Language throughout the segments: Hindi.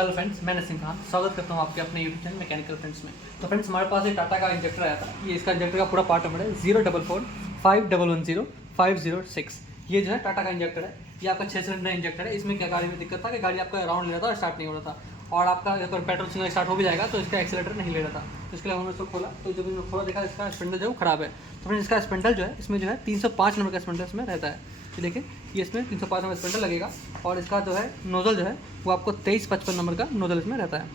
हेलो फ्रेंड्स, मैं नसीम खान स्वागत करता हूँ आपके अपने यूट्यूब चैनल मैकेनिकल फ्रेंड्स में। तो फ्रेंड्स, हमारे पास एक टाटा का इंजेक्टर आया था। ये इसका इंजेक्टर का पूरा पार्ट नंबर है 04451105006। ये जो है टाटा का इंजेक्टर है। ये आपका 6 सिलेंडर इंजेक्टर है। इसमें क्या गाड़ी में दिक्कत था कि गाड़ी आपका राउंड ले रहा था और स्टार्ट नहीं हो रहा था, और आपका अगर पेट्रोल सिग्नल स्टार्ट हो भी जाएगा तो इसका एक्सीलेटर नहीं ले रहा था। तो इसके लिए हमने इसको खोला, तो जब इसको खोला देखा इसका स्पिंडल जो है खराब है। तो फ्रेंड्स, इसका स्पिंडल जो है इसमें जो है 305 नंबर का स्पिंडल इसमें रहता है। ये देखिए, ये इसमें 305 नंबर स्पिंडल लगेगा, और इसका जो है नोजल जो है वो आपको 2355 नंबर का नोजल इसमें रहता है।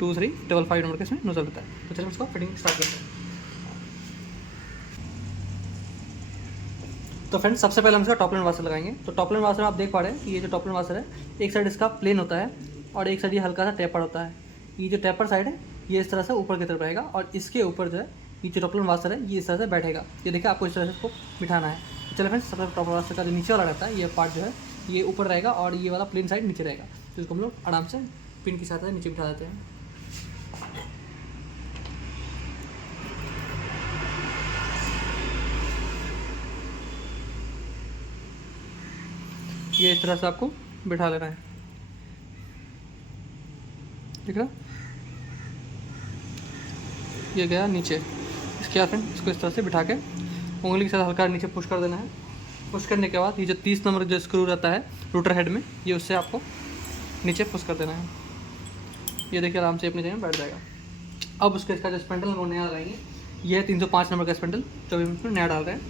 2355 नंबर का इसमें नोजल रहता है। तो चलिए इसको फिटिंग स्टार्ट करते हैं। तो फ्रेंड्स, सबसे पहले हम इसका टॉपलाइन वाशर लगाएंगे। तो टॉपलाइन वाशर आप देख पा रहे हैं कि ये जो टॉपलाइन वाशर है, एक साइड इसका प्लेन होता है और एक साइड ये हल्का सा टेपर होता है। ये जो टेपर साइड है ये इस तरह से ऊपर की तरफ रहेगा, और इसके ऊपर जो है ये जो टॉपलाइन वाशर है ये इस तरह से बैठेगा। ये देखिए, आपको इस तरह से इसको बिठाना है। चलिए फ्रेंड्स, सबसे टॉपलाइन वाशर का जो नीचे वाला रहता है ये पार्ट जो है ये ऊपर रहेगा, और ये वाला प्लेन साइड नीचे रहेगा। तो इसको हम लोग आराम से पिन की सहायता से नीचे बिठा देते हैं। ये इस तरह से आपको बिठा लेना है, ठीक है। ये गया नीचे। इसके बाद फ्रेंड इसको इस तरह से बिठा के उंगली के साथ हल्का नीचे पुश कर देना है। पुश करने के बाद ये जो 30 नंबर जो स्क्रू रहता है रोटर हेड में, ये उससे आपको नीचे पुश कर देना है। ये देखिए, आराम से अपनी जगह में बैठ जाएगा। अब उसके इसका जो स्पेंडल वो नया लगाएंगे, ये है 305 नंबर का स्पेंडल जो अभी हम इसमें नया डाल रहे हैं।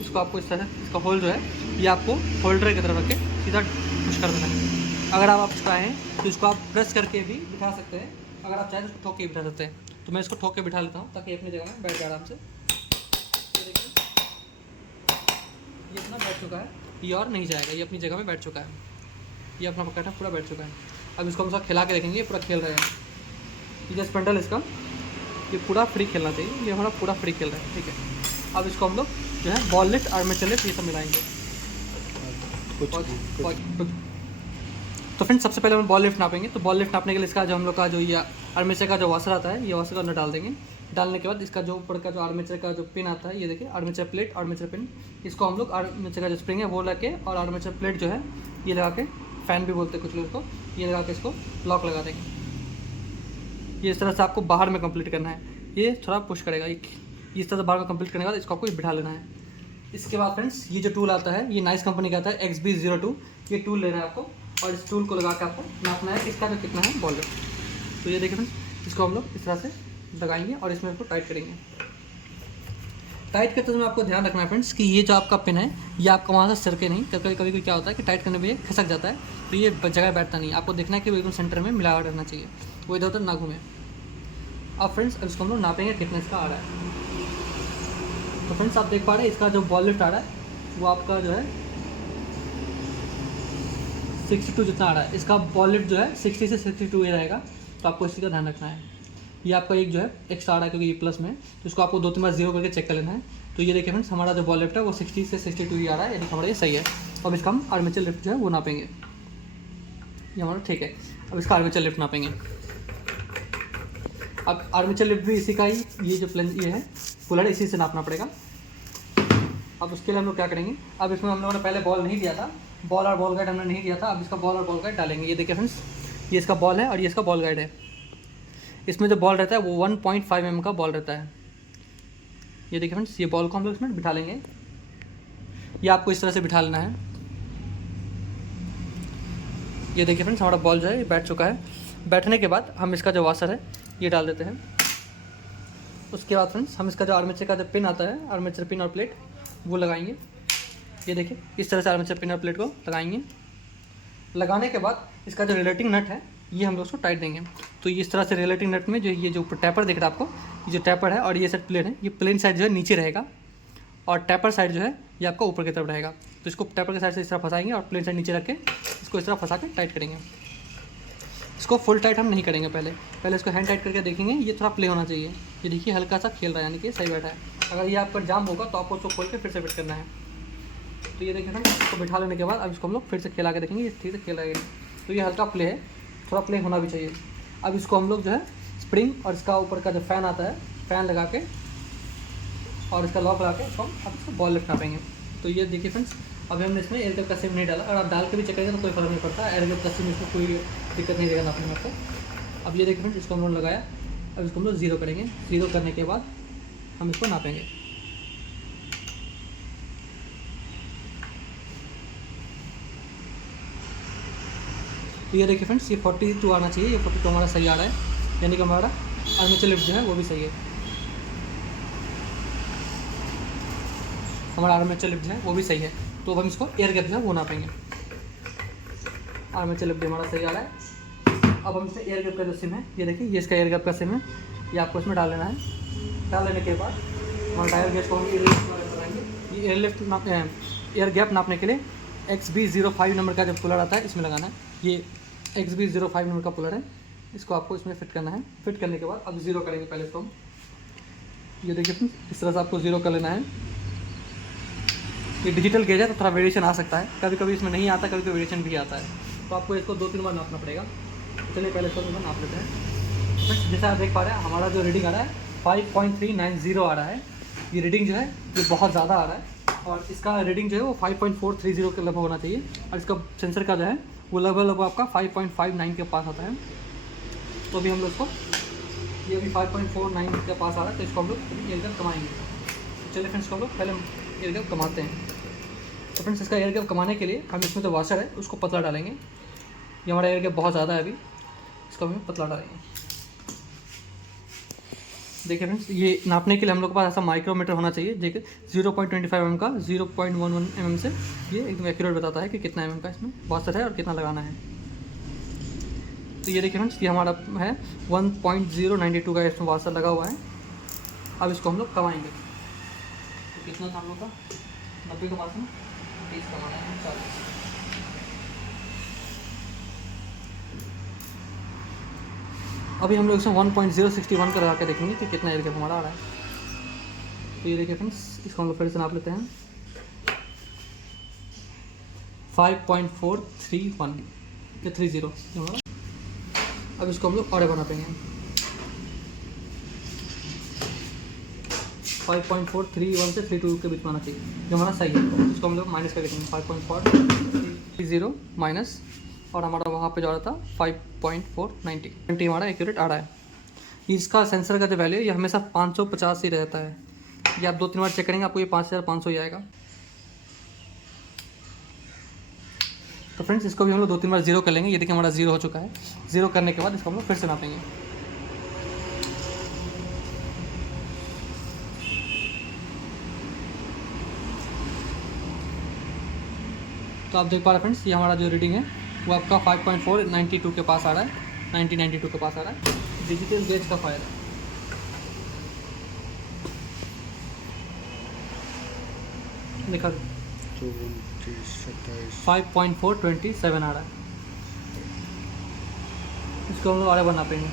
इसको आपको इस तरह इसका होल जो है ये आपको होल्डर की तरफ रख के सीधा पुश कर देना है। अगर आप चाहें तो इसको आप प्रेस करके भी बिठा सकते हैं, अगर आप चाहें तो इसको ठोक के बिठा सकते हैं। तो मैं इसको ठोक के बिठा लेता हूँ ताकि अपनी जगह में बैठ जाए आराम से। ये देखिए, ये इतना बैठ चुका है, ये और नहीं जाएगा, ये अपनी जगह में बैठ चुका है। ये अपना पकड़ा पूरा बैठ चुका है। अब इसको हम सब खिला के देखेंगे, पूरा खेल रहे हैं। ये जो स्पेंडल इसका ये पूरा फ्री खेलना चाहिए, ये हमारा पूरा फ्री खेल रहा है, ठीक है। अब इसको हम लोग जो है बॉल लिफ्ट, आर्मेचर लिफ्ट ये सब मिलाएंगे। तो फ्रेंड्स, सबसे पहले हम बॉल लिफ्ट नापेंगे। तो बॉल लिफ्ट नापने के लिए इसका जो हम लोग का जो ये आर्मेचर का जो वाशर आता है, ये वाशर का अंदर डाल देंगे। डालने के बाद इसका जो ऊपर का जो आर्मेचर का जो पिन आता है, ये देखिए आर्मेचर प्लेट, आर्मेचर पिन, इसको हम लोग आर्मेचर का जो स्प्रिंग है वो लगा के, और आर्मेचर प्लेट जो है ये लगा के, फैन भी बोलते हैं कुछ लोग इसको, ये लगा के इसको लॉक लगा देंगे। ये इस तरह से आपको बाहर में कंप्लीट करना है। ये थोड़ा पुश करेगा, इस तरह से बाहर में कंप्लीट करने के बाद इसको आपको बिठा लेना है। इसके बाद फ्रेंड्स, ये जो टूल आता है ये नाइस कंपनी का आता है XB02। ये टूल लेना है आपको, और इस टूल को लगा के आपको नापना है इसका जो कितना है बॉल लिफ्ट। तो ये देखिए फ्रेंड्स, इसको हम लोग इस तरह से लगाएंगे और इसमें इसको टाइट करेंगे। टाइट करते समय आपको ध्यान रखना है फ्रेंड्स कि ये जो आपका पिन है ये आपका वहाँ से सरके नहीं। कभी कभी क्या होता है कि टाइट करने में ये खिसक जाता है, तो ये जगह बैठता नहीं। आपको देखना है कि बिल्कुल सेंटर में मिलावट रहना चाहिए, वो इधर उधर ना घूमे। अब फ्रेंड्स, अब इसको हम लोग नापेंगे कितना इसका आ रहा है। तो फ्रेंड्स, आप देख पा रहे हैं इसका जो बॉल लिफ्ट आ रहा है वो आपका जो है 62 जितना आ रहा है। इसका बॉल लिफ्ट जो है 60 से 62 ये रहेगा, तो आपको इसी का ध्यान रखना है। ये आपका एक जो है एक्स्ट्रा आ रहा है क्योंकि ये प्लस में, तो इसको आपको 2-3 बार जीरो करके चेक कर लेना है। तो ये देखिए फ्रेंड्स, हमारा जो बॉल लिफ्ट है वो 60 से 62 ही आ रहा है, यानी हमारा ये सही है। अब इसका हम आर्मेचर लिफ्ट जो है वो नापेंगे। ये हमारा ठीक है। अब इसका आर्मेचर लिफ्ट नापेंगे। अब आर्मेचर लिफ्ट भी इसी का ही, ये जो प्लेन ये है पुलर, इसी से नापना पड़ेगा। अब उसके लिए हम लोग क्या करेंगे, अब इसमें हम लोगों ने पहले बॉल नहीं दिया था, बॉल और बॉल गाइड हमने नहीं दिया था। अब इसका बॉल और बॉल गाइड डालेंगे। ये देखिए फ्रेंड्स, ये इसका बॉल है और ये इसका बॉल गाइड है। इसमें जो बॉल रहता है वो 1.5 mm का बॉल रहता है। ये देखिए फ्रेंड्स, ये बॉल को हम लोग इसमें बिठा लेंगे। ये आपको इस तरह से बिठा लेना है। ये देखिए फ्रेंड्स, हमारा बॉल जो है बैठ चुका है। बैठने के बाद हम इसका जो वाशर है ये डाल देते हैं। उसके बाद फ्रेंड्स, हम इसका जो आर्मेचर का जो पिन आता है, आर्मेचर पिन और प्लेट वो लगाएंगे। ये देखिए, इस तरह से आर्मेचर पिन और प्लेट को लगाएंगे। लगाने के बाद इसका जो रिलेटिंग नट है ये हम लोग उसको टाइट देंगे। तो इस तरह से रिलेटिंग नट में जो ये जो ऊपर टैपर दिख रहा है आपको, ये जो टैपर है और ये साइड प्लेन है, ये प्लेन साइड जो है नीचे रहेगा, और टैपर साइड जो है ये आपका ऊपर की तरफ रहेगा। तो इसको टैपर के साइड से इस तरह फंसाएंगे और प्लेन साइड नीचे रख के इसको इस तरह फंसा के टाइट करेंगे। इसको फुल टाइट हम नहीं करेंगे, पहले इसको हैंड टाइट करके देखेंगे। ये थोड़ा प्ले होना चाहिए। ये देखिए, हल्का सा खेल रहा है, यानी कि सही बैठा है। अगर ये आपका जाम होगा तो आपको उसको खोल के फिर से फिट करना है। तो ये देखिए फ्रेंड्स, इसको बिठा लेने के बाद अब इसको हम लोग फिर से खेला के देखेंगे, ये ठीक से खेल रहा है। तो ये हल्का प्ले है, थोड़ा प्ले होना भी चाहिए। अब इसको हम लोग जो है स्प्रिंग और इसका ऊपर का जो फ़ैन आता है, फ़ैन लगा के और इसका लॉक लगा के इसको अब इसको बॉल लिफ्ट नापेंगे। तो ये देखिए फ्रेंड्स, अभी हमने इसमें एयर गैप का सिम नहीं डाला, और आप डाल के भी चेक करेंगे तो कोई फर्क नहीं पड़ता, एयर गैप का सिम इसमें कोई दिक्कत नहीं देगा नापने में आपको। अब ये देखिए फ्रेंड्स, इसको हम लोग लगाया, अब इसको हम लोग ज़ीरो करेंगे। ज़ीरो करने के बाद हम इसको नापेंगे। तो ये देखिए फ्रेंड्स, ये 42 आना चाहिए, ये 42 हमारा सही आ रहा है, यानी कि हमारा आर्मेचर लिफ्ट जो है वो भी सही है, हमारा आर्मेचर लिफ्ट जो है वो भी सही है। तो अब हम इसको एयर गैप जो है वो नापेंगे। आर्मेचर लिफ्ट हमारा सही आ रहा है। अब हम इसमें एयर गैप का जो सिम है, ये देखिए, ये इसका एयर गैप का सिम है, ये आपको इसमें डाल लेना है। डाल लेने के बाद हमारा टायर गेज को हम एयर लिफ्ट लगाएंगे। ये एयर गैप नापने के लिए XB05 नंबर का जो पुलर आता है इसमें लगाना है। ये XB05 नंबर का पुलर है, इसको आपको इसमें फिट करना है। फिट करने के बाद अब ज़ीरो करेंगे पहले इसको हम। ये देखिए फ्रेंड्स, इस तरह से आपको ज़ीरो कर लेना है। ये डिजिटल गेज है तो थोड़ा वेरिएशन आ सकता है, कभी कभी इसमें नहीं आता, कभी कभी वेरिएशन भी आता है, तो आपको इसको 2-3 बार नापना पड़ेगा। चलिए पहले इसको नाप लेते हैं। फ्रेंड्स, जैसा आप देख पा रहे हैं, हमारा जो रीडिंग आ रहा है 5.390 आ रहा है। ये रीडिंग जो है ये बहुत ज़्यादा आ रहा है, और इसका रीडिंग जो है वो 5.430 के लगभग होना चाहिए, और इसका सेंसर का जो है वो लगभग आपका 5.59 के पास आता है। तो अभी हम लोग इसको, ये अभी 5.49 के पास आ रहा है, तो इसको हम लोग एयर गैप कमाएंगे। चलिए फ्रेंड्स, को हम लोग पहले एयर गैप कमाते हैं। तो फ्रेंड्स, इसका एयर गैप कमाने के लिए हम इसमें जो वाशर है उसको पतला डालेंगे। ये हमारा एयर गैप बहुत ज़्यादा है, अभी इसको हम पतला डालेंगे। देखिए फ्रेंड्स, ये नापने के लिए हम लोग के पास ऐसा माइक्रोमीटर होना चाहिए, देखिए 0.25 mm का 0.11 mm से ये एकदम एक्यूरेट बताता है कि कितना mm का इसमें वाशर है और कितना लगाना है। तो ये देखिए फ्रेंड्स, ये हमारा है 1.092 का इसमें वाशर लगा हुआ है। अब इसको हम लोग कमाएंगे। तो कितना था हम लोग का, 90 का वाशर 30 कमाना है, 40। अभी हम लोग इसमें 1.061 का लगा के देखेंगे कि कितना एयर गैप हमारा आ रहा है। तो ये देखिए फ्रेंड्स, इसको हम लोग फिर से नाप लेते हैं। 5.431 या 30 हमारा। अब इसको हम लोग और बना पाएंगे। 5.431 से 32 के बीच में आना चाहिए, जो हमारा सही है। इसको हम लोग माइनस कर देंगे, 5.430 माइनस, और हमारा वहाँ पे जो आ रहा था 5.490 हमारा एक्यूरेट आ रहा है। इसका सेंसर का जो वैल्यू है ये हमेशा 550 ही रहता है। ये आप 2-3 बार चेक करेंगे, आपको ये 5500 ही आएगा। तो फ्रेंड्स, इसको भी हम लोग 2-3 बार ज़ीरो कर लेंगे। ये देखिए हमारा ज़ीरो हो चुका है। ज़ीरो करने के बाद इसको हम लोग फिर से नापेंगे। तो आप देख पा रहे हैं फ्रेंड्स, ये हमारा जो रीडिंग है वो आपका 5.492 के पास आ रहा है, 9092 के पास आ रहा है। डिजिटल गेज का फायदा, देखा 5.427 आ रहा है। इसको हम लोग आगे बना पाएंगे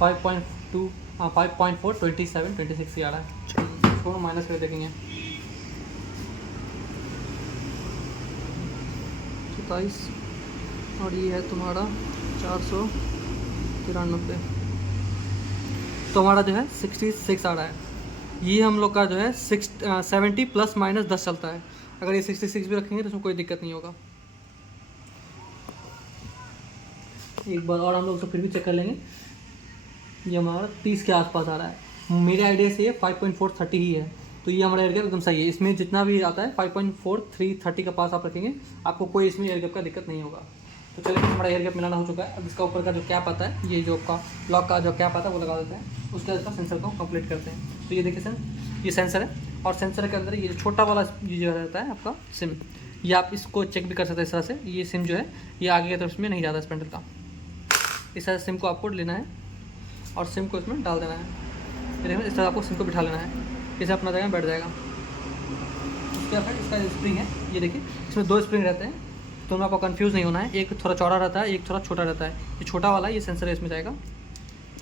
5.427 26 ही आ रहा है। इसको हम माइनस कर देखेंगे 27, और ये है तुम्हारा 493। तो हमारा जो है 66 आ रहा है। ये हम लोग का जो है 70 प्लस माइनस 10 चलता है। अगर ये 66 भी रखेंगे तो उसमें कोई दिक्कत नहीं होगा। एक बार और हम लोग तो फिर भी चेक कर लेंगे। ये हमारा 30 के आसपास आ रहा है। मेरे आइडिया से ये 5.430 ही है, तो ये हमारा एयर गैप एकदम सही है। इसमें जितना भी आता है 5.4330 के पास आप रखेंगे, आपको कोई इसमें एयर गैप का दिक्कत नहीं होगा। तो चलिए हमारा एयर गैप मिलाना हो चुका है। अब इसका ऊपर का जो कैप आता है, ये जो आपका ब्लॉक का जो कैप आता है वो लगा देते हैं, उसके बाद इसका सेंसर को कंप्लीट करते हैं। तो ये देखिए सर, ये सेंसर है, और सेंसर के अंदर ये जो छोटा वाला ये जो रहता है आपका सिम, ये आप इसको चेक भी कर सकते हैं इस तरह से। ये सिम जो है ये आगे की तरफ में नहीं जाता स्पेंडल का। इस तरह सिम को आपको लेना है और सिम को इसमें डाल देना है। इस तरह आपको सिम को बिठा लेना है, इसे अपना जगह बैठ जाएगा। उसके बाद इसका स्प्रिंग है, ये देखिए इसमें 2 स्प्रिंग रहते हैं, तो आपको कंफ्यूज नहीं होना है। एक थोड़ा चौड़ा रहता है, एक थोड़ा छोटा रहता है। ये छोटा वाला ये सेंसर है, इसमें जाएगा,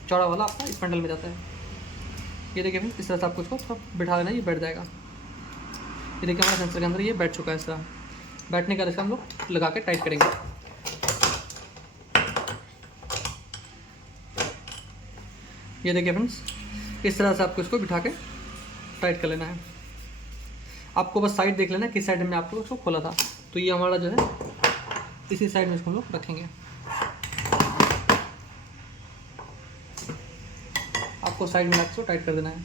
चौड़ा वाला आपका स्पेंडल में जाता है। ये देखिए इस तरह से आपको इसको थोड़ा बिठा लेना है, ये बैठ जाएगा। ये देखिए हमारा सेंसर के अंदर ये बैठ चुका है। इस तरह बैठने का इसका हम लोग लगा के टाइट करेंगे। ये देखिए फ्रेंड्स, इस तरह से आपको इसको बिठा के टाइट कर लेना है। आपको बस साइड देख लेना किस साइड में आपको उसको खोला था। तो ये हमारा जो है इसी साइड में इसको हम लोग रखेंगे। आपको साइड में इसको टाइट कर देना है।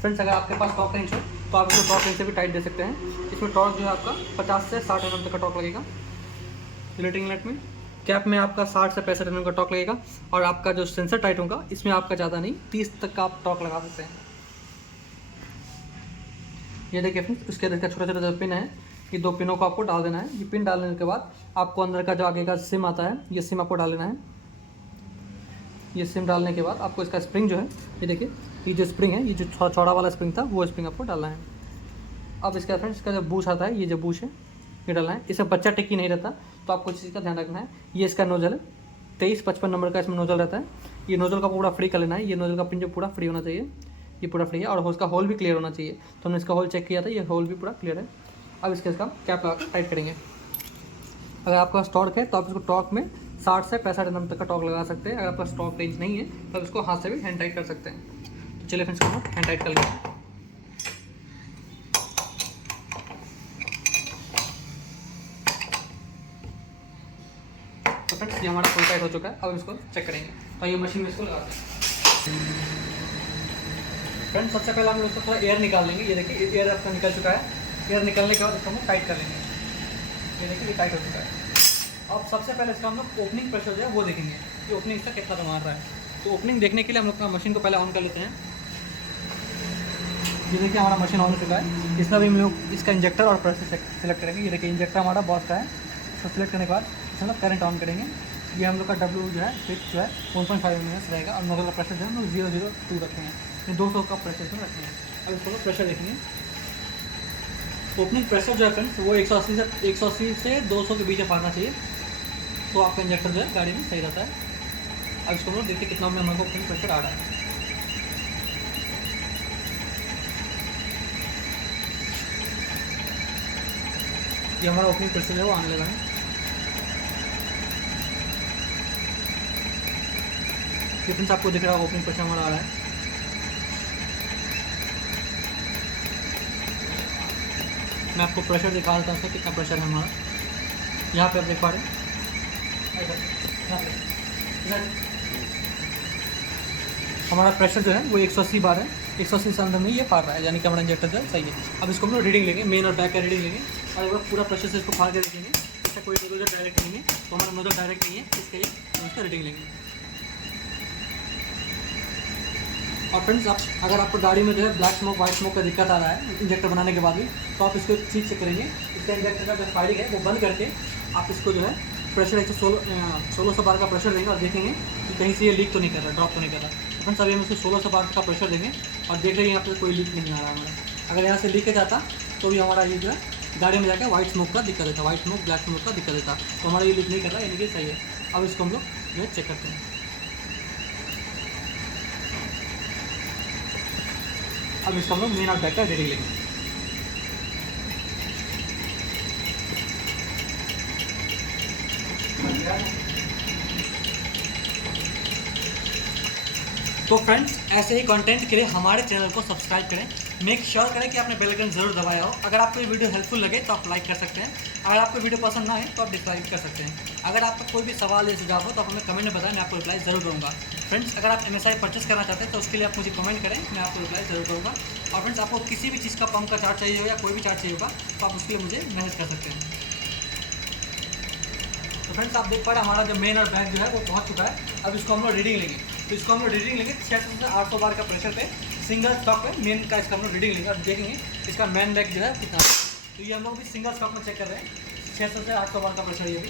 फ्रेंड्स अगर आपके पास टॉर्क रेंच हो तो आप इसको टॉर्क रेंच से भी टाइट दे सकते हैं। इसमें टॉर्क जो है आपका 50 से 60 mm तक का टॉर्क लगेगा। रिलेटिंग नेट में कैप में आपका 60 से 65 mm का टॉर्क लगेगा। और आपका जो सेंसर टाइट होगा इसमें आपका ज़्यादा नहीं 30 तक का आप टॉर्क लगा सकते हैं। ये देखिए फ्रेंड्स, उसके अंदर का छोटा छोटा जो पिन है, ये 2 पिनों को आपको डाल देना है। ये पिन डालने के बाद आपको अंदर का जो आगे का सिम आता है, ये सिम आपको डाल देना है। ये सिम डालने के बाद आपको इसका स्प्रिंग जो है, ये देखिए ये जो स्प्रिंग है, ये जो थोड़ा चौड़ा वाला स्प्रिंग था वो स्प्रिंग आपको डालना है। अब इसका फ्रेंड्स इसका जो बूश आता है, ये जो बूश है ये डालना है। इसमें बच्चा टिक्की नहीं रहता, तो आपको इस चीज़ का ध्यान रखना है। ये इसका नोजल है, 23-55 नंबर का इसमें नोजल रहता है। ये नोजल का पूरा फ्री कर लेना है। ये नोजल का पिन जो पूरा फ्री होना चाहिए, ये पूरा फ्री है। और उसका होल भी क्लियर होना चाहिए। तो हमने इसका होल चेक किया था, ये होल भी पूरा क्लियर है। अब इसका कैप लगा टाइट करेंगे। अगर आपके पास टॉर्क है तो आप इसको टॉर्क में 60 से 65 mm तक का टॉर्क लगा सकते हैं। अगर आपके पास टॉर्क रेंज नहीं है तो आप इसको हाथ से भी हैंड टाइट कर सकते हैं। तो चलिए फ्रेंड्स इसको हैंड टाइट कर लेंगे। तो फ्रेंड्स ये हमारा फुल टाइट हो चुका है। अब इसको चेक करेंगे। तो ये मशीन में इसको लगाते हैं। फ्रेंड्स सबसे पहले हम लोग उसको थोड़ा एयर निकाल लेंगे। ये देखिए एयर आपका निकल चुका है। एयर निकलने के बाद इसको हम टाइट कर लेंगे। ये देखिए ये टाइट हो चुका है। अब सबसे पहले इसका हम लोग ओपनिंग प्रेशर जो है वो देखेंगे कि ओपनिंग इसका कितना मार रहा है। तो ओपनिंग देखने के लिए हम लोग मशीन को पहले ऑन कर लेते हैं। ये देखिए हमारा मशीन ऑन हो चुका है। इसमें भी हम लोग इसका इंजेक्टर और प्रेशर सेलेक्ट करेंगे। ये देखिए इंजेक्टर हमारा बॉस का है। इसको सेलेक्ट करने के बाद इसमें हम करंट ऑन करेंगे। ये हम लोग का डब्ल्यू जो है फिक्स जो है 1.5 mm रहेगा। और नोजल का प्रेशर जो है हम लोग 002 रखेंगे। ये 200 का प्रेशर में रखेंगे। अब इसको लोग प्रेशर देखेंगे। ओपनिंग प्रेशर जो है फ्रेंड्स वो 180 से 200 के बीच में पाना चाहिए। तो आपका इंजेक्टर जो है गाड़ी में सही रहता है। अब इसको हम लोग देखिए कितना में हमारे को ओपनिंग प्रेशर आ रहा है। ये हमारा ओपनिंग प्रेशर है वो आने लगा है। डिफरेंस आपको दिख रहा है, ओपनिंग प्रेशर हमारा आ रहा है। मैं आपको प्रेशर दिखा देता हूँ कितना प्रेशर है हमारा। यहाँ पे आप देख पा रहे हैं हमारा प्रेशर जो है वो 180 बार है। 180 से अंदर में ये पार रहा है, यानी कि हमारा इंजेक्टर जो है सही है। अब इसको हम लोग रीडिंग लेंगे, मेन और बैक का रीडिंग लेंगे। और एक बार पूरा प्रेशर से इसको फाड़ के देखेंगे। इसका कोई नोजल डायरेक्ट नहीं है, तो हमारा नोजल डायरेक्ट नहीं है, इसके लिए हम इसका रीडिंग लेंगे। और फ्रेंड्स अगर आपको गाड़ी में जो है ब्लैक स्मोक वाइट स्मोक का दिक्कत आ रहा है इंजेक्टर बनाने के बाद भी, तो आप इसको चीज़ चेक करेंगे। इसका इंजेक्टर का जो फायरिंग है वो बंद करके आप इसको जो है प्रेशर 1600 बार का प्रेशर देंगे और देखेंगे कि कहीं से ये लीक तो नहीं कर रहा, ड्रॉप तो नहीं कर रहा। तो फ्रेंड्स अभी हम इसको 1600 बार का प्रेशर देंगे और देख रहे हैं यहाँ पर कोई लीक नहीं आ रहा है हमारा। अगर यहाँ से लीकेज आता तो भी हमारा ये जो है गाड़ी में जाकर वाइट स्मोक का दिक्कत देता, वाइट स्मोक ब्लैक स्मोक का दिक्कत देता। तो हमारा ये लीक नहीं कर रहा है, यानी कि सही है। अब इसको हम लोग जो है चेक करते हैं। अब इसको हम लोग मेन और बैक का रीडिंग लेंगे। तो फ्रेंड्स ऐसे ही कंटेंट के लिए हमारे चैनल को सब्सक्राइब करें। मेक श्योर करें कि आपने बेल आइकन जरूर दबाया हो। अगर आपको ये वीडियो हेल्पफुल लगे तो आप लाइक कर सकते हैं। अगर आपको वीडियो पसंद ना आए तो आप डिसलाइक कर सकते हैं। अगर आपका कोई भी सवाल या सुझाव हो तो आप हमें कमेंट में बताएं, मैं आपको रिप्लाई जरूर करूँगा। फ्रेंड्स अगर आप MSI परचेस करना चाहते हैं तो उसके लिए आप मुझे कमेंट करें, मैं आपको रिप्लाई जरूर करूँगा। और फ्रेंड्स आपको किसी भी चीज़ का पंप का चार्ज चाहिए हो या कोई भी चार्ज चाहिए होगा तो आप उसके लिए मुझे मैसेज कर सकते हैं। तो फ्रेंड्स आप देख पा रहे हैं हमारा जो मेन और बैक जो है वो पहुंच चुका है। अब इसको हम लोग रीडिंग लेंगे। तो इसको हम लोग रीडिंग लेंगे 600 से 800 बार का प्रेशर पे सिंगल स्टॉक पे मेन का इसका हम लोग रीडिंग लेंगे और देखेंगे इसका मैन बैक जो है कितना है। तो ये हम लोग भी सिंगल स्टॉक में चेक कर रहे हैं। 600 से 800 बार का प्रेशर ये भी।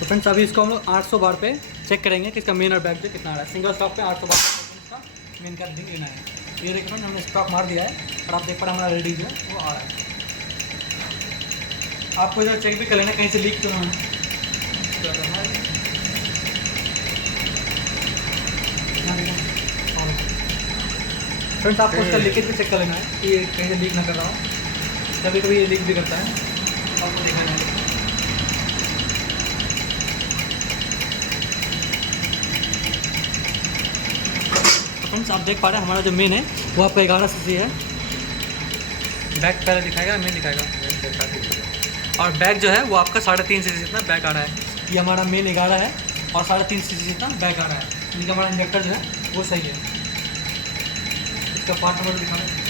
तो फ्रेंड्स अभी इसको हम लोग 800 बार पे चेक करेंगे कि इसका मेन और बैक जो कितना आ रहा है। सिंगल स्टॉक पे 800 बार का मेन का रीडिंग लेना है। ये देखिए फ्रेंड्स हमने स्टॉक मार दिया है और आप देख पा रहे हमारा रीडिंग जो है वो आ रहा है। आपको इधर चेक भी कर लेना कहीं से लीक तो ना है। फ्रेंड्स आपको इसका लीकेज भी चेक कर लेना है कि ये कहीं से लीक ना कर रहा हो। कभी कभी ये लीक भी करता है। आपको दिखाना है। तो फ्रेंड्स आप देख पा रहे हैं हमारा जो मेन है वो आपका 11 सीसी है। बैक पहले दिखाएगा, मेन दिखाएगा, और बैक जो है वो आपका 3.5 सीसी जितना बैक आ रहा है। ये हमारा मेन 11 है और 3.5 सीसी जितना बैक आ रहा है, यानी कि हमारा इंजेक्टर जो है वो सही है। इसका पार्ट नंबर दिखाना है।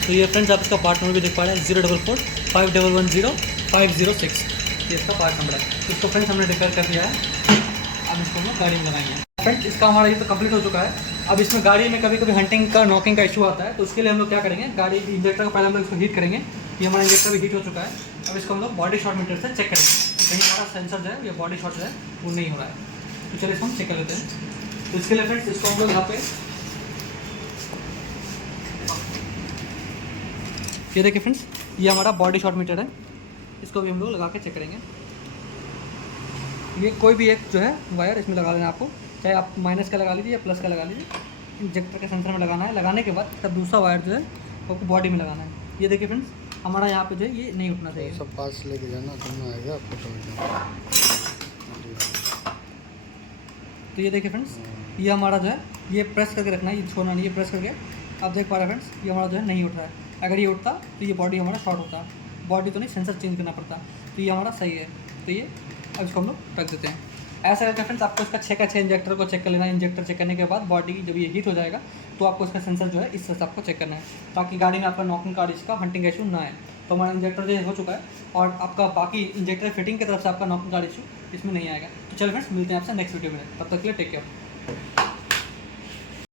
तो ये फ्रेंड्स आप इसका पार्ट नंबर भी देख पा रहे हैं 04451105006, ये इसका पार्ट नंबर है। इसको फ्रेंड्स हमने रिपेयर कर दिया है, अब इसको हम लोग गाड़ी में लगाएंगे। फ्रेंड्स इसका हमारा ये तो कंप्लीट हो चुका है। अब इसमें गाड़ी में कभी कभी हंटिंग का नॉकिंग का इशू आता है, तो उसके लिए हम लोग क्या करेंगे, गाड़ी इंजेक्टर को पहले हम लोग इसको हीट करेंगे। ये हमारा इंजेक्टर भी हीट हो चुका है। अब इसको हम लोग बॉडी शॉट मीटर से चेक करेंगे कि कहीं हमारा सेंसर जो है या बॉडी शॉट जो है वो नहीं हो रहा है। तो चलिए इसको हम चेक कर लेते हैं। तो इसके लिए फ्रेंड्स इसको हम लोग यहाँ पे ये देखिए फ्रेंड्स, ये हमारा बॉडी शॉट मीटर है, इसको भी हम लोग लगा के चेक करेंगे। ये कोई भी एक जो है वायर इसमें लगा देना आपको, चाहे आप माइनस का लगा लीजिए या प्लस का लगा लीजिए। इंजेक्टर के सेंसर में लगाना है, लगाने के बाद तब दूसरा वायर जो है आपको बॉडी में लगाना है। ये देखिए फ्रेंड्स, हमारा यहाँ पे जो है ये नहीं उठना चाहिए। सब पास लेके जाना, तुम आएगा फोटो। तो ये देखिए फ्रेंड्स, ये हमारा जो है ये प्रेस करके रखना है, ये छोड़ना नहीं, ये प्रेस करके आप देख पा रहे हैं फ्रेंड्स, ये हमारा जो है नहीं उठ रहा है। अगर ये उठता तो ये बॉडी हमारा शॉर्ट होता, बॉडी तो नहीं सेंसर चेंज करना पड़ता। तो ये हमारा सही है। तो ये अब इसको हम लोग रख देते हैं। ऐसा करके फ्रेंड्स आपको इसका 6 का 6 इंजेक्टर को चेक कर लेना है। इंजेक्टर चेक करने के बाद बॉडी जब ये हीट हो जाएगा तो आपको इसका सेंसर जो है इस तरह से आपको चेक करना है, ताकि गाड़ी में आपका नॉकिंग का इसका हंटिंग इशू ना आए। तो हमारा इंजेक्टर जो हो चुका है और आपका बाकी इंजेक्टर फिटिंग की तरफ से आपका नॉकिंग का इशू इसमें नहीं आएगा। तो चलो फ्रेंड्स मिलते हैं आपसे नेक्स्ट वीडियो में, तब तक के लिए टेक केयर।